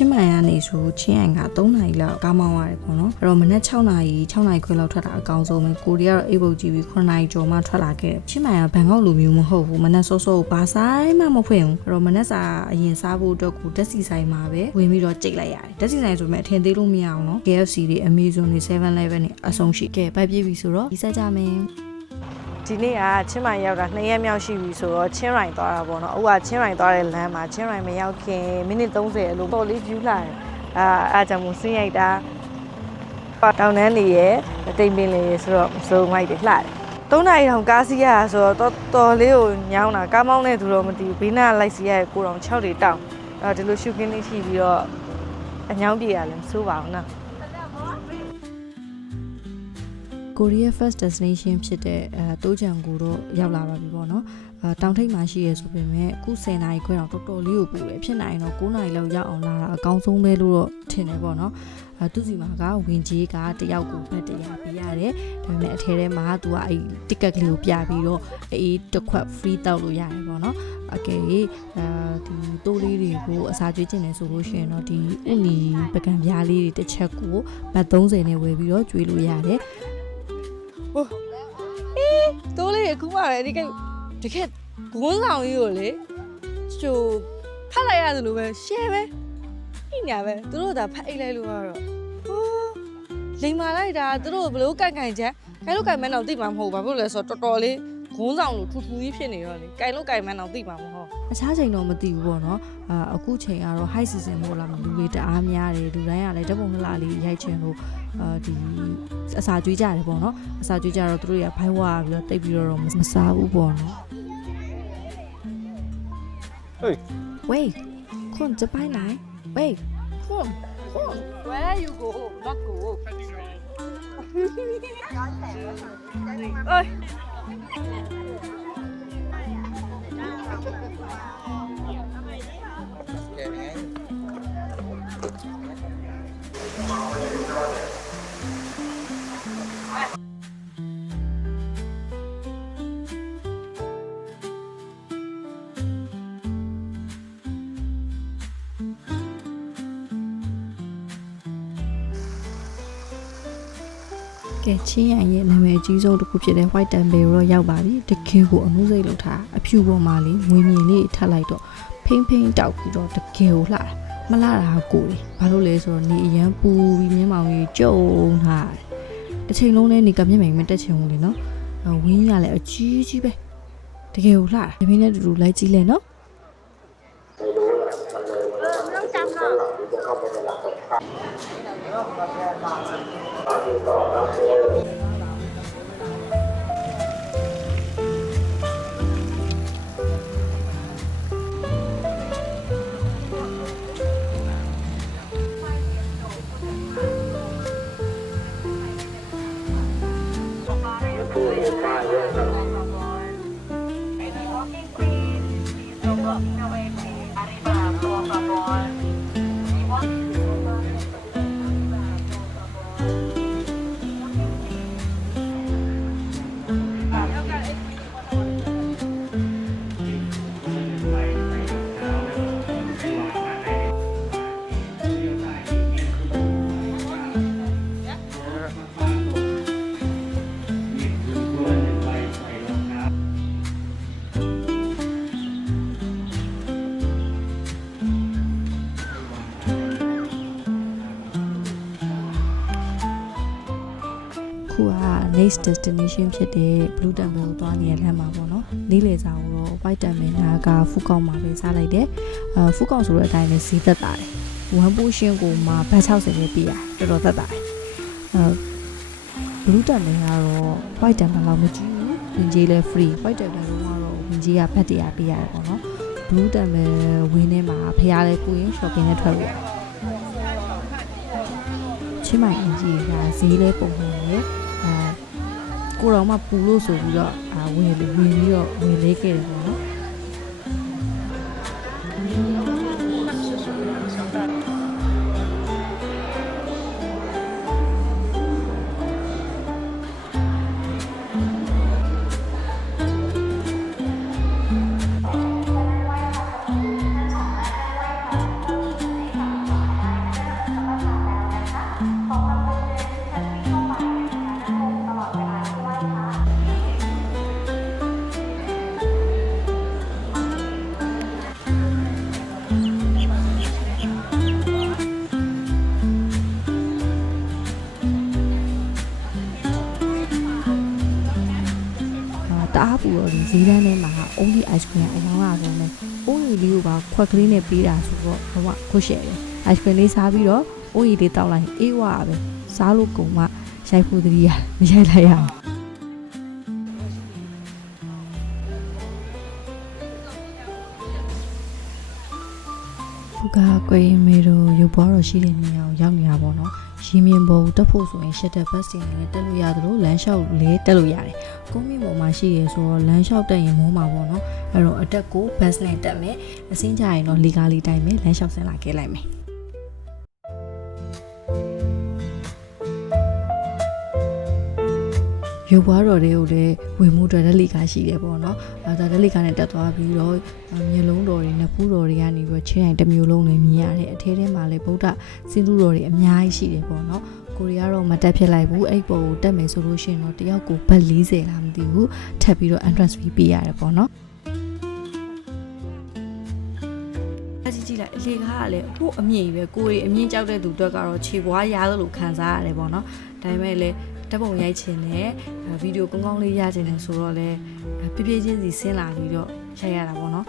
ချင်းမိုင်ကနေဆိုချင်းအိုင်က3နာရီလောက်ကားမောင်းရတယ်ပေါ့နော်အဲ့တော့မနက်6နာရီခွဲလောက်ထွက်တာအကောင်းဆုံးပဲကိုရီးယားတော့အိတ်ပုတ်ကြည့်ပြီး9နာရီကျော်မှထွက်လာခဲ့ချင်းမိုင်ကဘန်ကောက်လိုမျိုးမဟုတ်ဘူးမနက်စောစောဘာဆိုင်မှမဖွင့်ဘူးအဲ့တော့မနက်စာအရင်စားဖို့အတွက်ကိုတက်စီဆိုင်မှာပဲဝင်ပြီးတော့ကြိတ်လိုက်ရတယ်တက်စီဆိုင်ဆိုပေမဲ့အထင်သေးလို့မရအောင်နော် KFC တွေ Amazon တွေ 7-Eleven တွေအဆုံးရှိခဲ့ပိုက်ပြေးပြီဆိုတော့ဒီဆက်ကြမယ်ဒီနေ့ကချင်းမိုင်ရောက်တာ2ရက်မြောက်ရှိပြီဆိုတော့ချင်းရိုင်သွားတာပေါ့နော်အခုကချင်းရိုင်သွားတဲ့လမ်းမှာချင်းရိုင်မရောက်ခင်မိနစ်30အလိုပေါ့လေး view လာတယ်အားကြောင့်မို့ဆင်းရိုက်တာတောင်တန်းတွေရဲ့တိမ်ပင်လေးဆိုတော့စုံလိုက်တယ်လှတယ်3နာရီတောင်ကားစီးရတာဆိုတော့တော်လေးကိုညောင်းတာကားမောင်းတဲ့သူတော့မသိဘူးဘေးနားလိုက်စီးရတဲ့ကိုတောင်6တွေတောင်းဒီလိုရှုခင်းလေးရှိပြီးတော့အညောင်းပြေရလည်းမစိုးပါဘူးနော်Korea first destination ဖြစ်တဲ့တိုးချန်ကိုတော့ရောက်လာပါပြီပေါ့နော်တောင်ထိပ်မှာရှိရဲဆိုပေမဲ့အခု10နာရီခွဲတော့တော်တော်လေးကိုပူတယ်ဖြစ်နိုင်တော့9နာရီလောက်ရောက်အောင်လာတာအကောင်းဆုံးပဲလို့တော့ထင်တယ်ပေါ့နော်သူစီမှာကဝင်ကြီးကတယောက်ကိုဘတ်100ပေးရတယ်ဒါပေမဲ့အထဲထဲမှာသူကအဲ့ ticket ကလေးကိုပြပြီးတော့အေးတစ်ခွက် free တောက်လို့ရတယ်ပေါ့နော်အကယ်ဒီတိုးလေးတွေကိုအစာကျွေးကျင်နေဆိုလို့ရှိရင်တော့ဒီဥနီပကံပြားလေးတွေတစ်ချက်ကိုဘတ်30နဲ့ဝယ်ပြီးတော့ကျွေးလို့ရတယ်တိုးလေးအခုမှပဲဒီကတကယ်ဂွန်းဆောင်ကြီးကိုလေချိုဖတ်လိုက်ရတယ်လို့ပဲ share ပဲညညာပဲသူတို့ဒါဖတ်အိတ်လိုက်လို့ကတော့လိမ်မာလိုက်တာသူတို့ဘလို့ကန်ချက်ခိုင်လို့ကန်မန်းတော့သိမှာမဟုတ်ဘာဖြစ်လို့လဲဆိုတော့တော်တော်လေးဂွန်းဆောင်လို့ထူထူကြီးဖြစ်နေတော့လေကန်လို့ကန်မန်းတော့သိမှာမဟုတ်အခြားချိန်တော့မသိဘူးပေါ့နော်အခုချိန်ကတော့ high season မို့လားလူတွေတအားများတယ်လူတိုင်းကလည်းဓာတ်ပုံလှလေးရိုက်ချင်လို့ဒီအစာကျွေးကြတယ်ပေါ့နော်အစာကျွေးကြတော့သူတို့ရဘိုင်းဝါပြီးတော့တိတ်ပြီးတော့မစားဘူးပေါ့နော် Hey Wait ခွန်จะไปไหน Wait ခွန် Where you go not go เอ้ยကဲချင်းရံရဲ့နာမည်အကြီးဆုံးတစ်ခုဖြစ်တဲ့ White Temple တော့ရောက်ပါပြီတကယ်ကိုအမှုစိတ်လောက်ထားအဖြူပေါ်မှာလေးငွေမြင်လေးထပ်လိုက်တော့ဖိမ့်ဖိမ့်တောက်ပြီးတော့တကယ်ကိုလှတာမလှတာကိုလေဘာလို့လဲဆိုတော့နေအရန်ပူပြီးမျက်မှောင်ကြီးကျုံထားတယ်တစ်ချိန်လုံးနဲ့နေကမျက်မှိန်မတက်ချင်ဘူးလေနော်ဝင်းရလည်းအကြီးကြီးပဲတကယ်ကိုလှတာဒီမင်းနဲ့တူတူလိုက်ကြည့်လဲနော်next destination ဖြစ်တဲ့ Blue Temple ကိုသွားနေတဲ့လမ်းမှာပေါ့နော်နေ့လည်စာကိုတော့ White Temple နာကဖူးကောက်မှာပဲစားလိုက်တယ်ဖူးကောက်ဆိုတဲ့အတိုင်းလည်းဈေးသက်တာတယ်1 portion ကိုမှဘတ်60ပဲပေးရတော်တော်သက်တာတယ်Blue Temple ကတော့ White Temple လောက်မကြည့်ဘူးဝင်ကြီးလည်း free White Temple ကတော့ဝင်ကြီးကဘတ်100ပေးရတယ်ပေါ့နော် Blue Temple ဝင်းထဲမှာဖရားလည်းကိုရင် shopping နဲ့ထွက်လို့ရတယ်ချင်းမိုင်အင်ကြီးကဈေးလည်းပုံမှန်တယ်ကိုတော်မှပူလို့ဆိုပြီးတော့ဝင်ပြီးတော့ဝင်လေးခဲ့တယ်ပေါ့နော် အားပူတော့ဒီဈေးတန်းထဲမှာအုံးဒီ ice cream အလောင်းလာဆုံးနဲ့အိုးရီလေးကိုပါခွက်ကလေးနဲ့ပေးတာဆိုတော့ဘာမှခုရှယ်တယ် ice cream လေးစားပြီးတော့အိုးရီလေးတောက်လိုက်အေးဝါပဲစားလို့ကုန်မှရိုက်ဖို့တည်းရမရိုက်လိုက်ရအောင်ကကွေးမေတို့ရုပ်ပွားတော်ရှိတဲ့နေရာကိုရောက်နေတာပေါ့နော်ရီမြင်ပေါ်တက်ဖို့ဆိုရင်ရှက်တဲ့ဘတ်စတင်နဲ့တက်လို့ရသလိုလမ်းလျှောက်လေးတက်လို့ရတယ်ကုန်းမြင့်ပေါ်မှာရှိရဲဆိုတော့လမ်းလျှောက်တက်ရင်မိုးမှာပေါ့နော်အဲ့တော့အတက်ကိုဘတ်နဲ့တက်မယ်အစင်းကြရင်တော့လီကာလီတိုင်းမယ်လမ်းလျှောက်ဆင်းလာခဲ့လိုက်မယ်ရုပ်ပွားတော်တွေကိုလည်းဝေမှုအတွက်လက်လီကာရှိတယ်ပေါ့နော်ဒါလက်လီကာနဲ့တက်သွားပြီးတော့မျိုးလုံးတော်တွေနဲ့ဖူးတော်တွေကနေပြီးချင်းတိုင်းတစ်မျိုးလုံးတွေမြင်ရတယ်အထဲထဲမှာလည်းဗုဒ္ဓစင်သူတော်တွေအများကြီးရှိတယ်ပေါ့နော်ကိုရီးယားတော့မတက်ဖြစ်လိုက်ဘူးအဲ့ပေါ်ကိုတက်မယ်ဆိုလို့ရှိရင်တော့တယောက်ကိုဘတ်40လားမသိဘူးထပ်ပြီးတော့ entrance fee ပေးရတယ်ပေါ့နော်ကြည့်လိုက်အလေကားကလည်းဟိုအမြင့်ပဲကိုရီအမြင့်ကြောက်တဲ့သူတွေကတော့ခြေပွားရားလို့ခံစားရတယ်ပေါ့နော်ဒါပေမဲ့လည်းတက်ပုံရိုက်ချင်တယ်ဗီဒီယိုကောင်းကောင်းလေးရချင်တယ်ဆိုတော့လည်းပြပြချင်းစီဆင်းလာပြီးတော့ရိုက်ရတာပေါ့နော်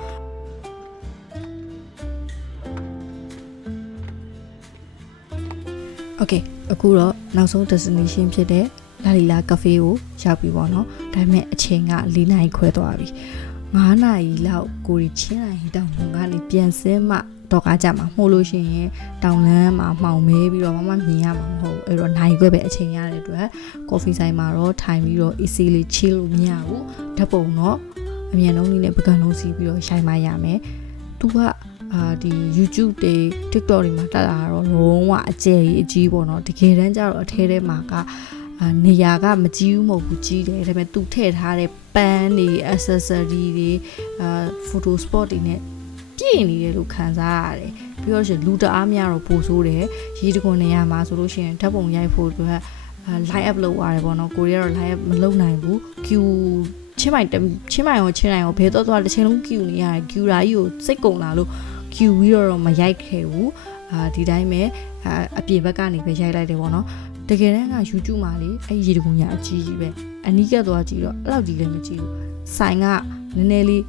โอเคအခုတော့နောက်ဆုံး destination ဖြစ်တဲ့လာလီလာကဖေးကိုရောက်ပြီပေါ့နော်ဒါပေမဲ့အချိန်က4နာရီခွဲသွားပြီ9နာရီလောက်ကိုရီချင်းလိုက်တောင်ကနေပြန်ဆင်းမှတော့ကားကြမှာမှုလို့ရှိရင်တောင်လန်းမှာမှောင်မဲပြီးတော့မမြင်ရမှာမဟုတ်ဘူးအဲ့တော့နိုင်ခွဲပဲအချိန်ရတဲ့အတွက်ကော်ဖီဆိုင်မှာတော့ထိုင်ပြီးတော့ easy လေး chill လို့မရဘူးဓာတ်ပုံတော့အမြန်လုံးလေးနဲ့ပကံလုံးစီးပြီးတော့ရှိုင်းမရမယ်သူကဒီ YouTube တွေ TikTok တွေမှာတက်လာတော့လုံးဝအကျယ်ကြီးပေါ့နော်တကယ်တမ်းကျတော့အထဲထဲမှာကနေရာကမကြီးဘူးမဟုတ်ဘူးကြီးတယ်ဒါပေမဲ့သူထည့်ထားတဲ့ပန်းတွေ accessory တွေphoto spot တွေနဲ့ပြည့်နေတယ်လို့ခံစားရတယ်ပြီးတော့ရှင်လူတအားများတော့ပိုဆိုးတယ်ရေတခွန်နေရာမှာဆိုလို့ရှိရင်ဓာတ်ပုံရိုက်ဖို့အတွက် line up လုပ်ရတယ်ပေါ့နော်ကိုရီးယားတော့ line up မလုပ်နိုင်ဘူး queue ချင်းမိုင်ရောဘဲတော့တစ်ချိန်လုံး queue နေရတယ် queue ဓာကြီးကိုစိတ်ကုန်လာလို့ queue ပြီးတော့မရိုက်ခဲ့ဘူးဒီတိုင်းပဲအပြင်ဘက်ကနေပဲရိုက်လိုက်တယ်ပေါ့နော်တကယ်တမ်းက YouTube မှာလေအဲ့ရေတခွန်ညာအကြီးကြီးပဲအနီးကပ်သွားကြည့်တော့အဲ့လောက်ကြီးလည်းမကြည့်ဘူးဆိုင်ကနည်းနည်းလေး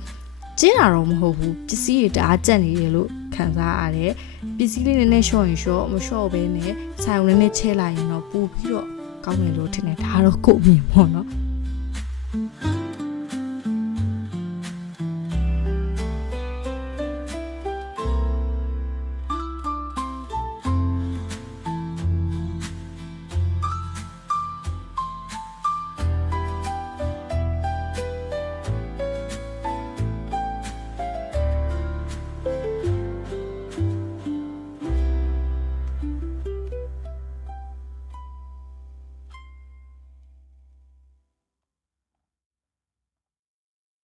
ကျင်းတာတော့မဟုတ်ဘူးပစ္စည်းတွေတအားကျက်နေတယ်လို့ခံစားရတယ်ပစ္စည်းလေးနည်းနည်းရှော့ရင်ရှော့မရှော့ဘဲနဲ့ဆိုင်ုံနည်းနည်းချဲလိုက်ရင်တော့ပို့ပြီးတော့ကောင်းတယ်လို့ထင်တယ်ဒါတော့ကို့မြင်ပေါ့နော်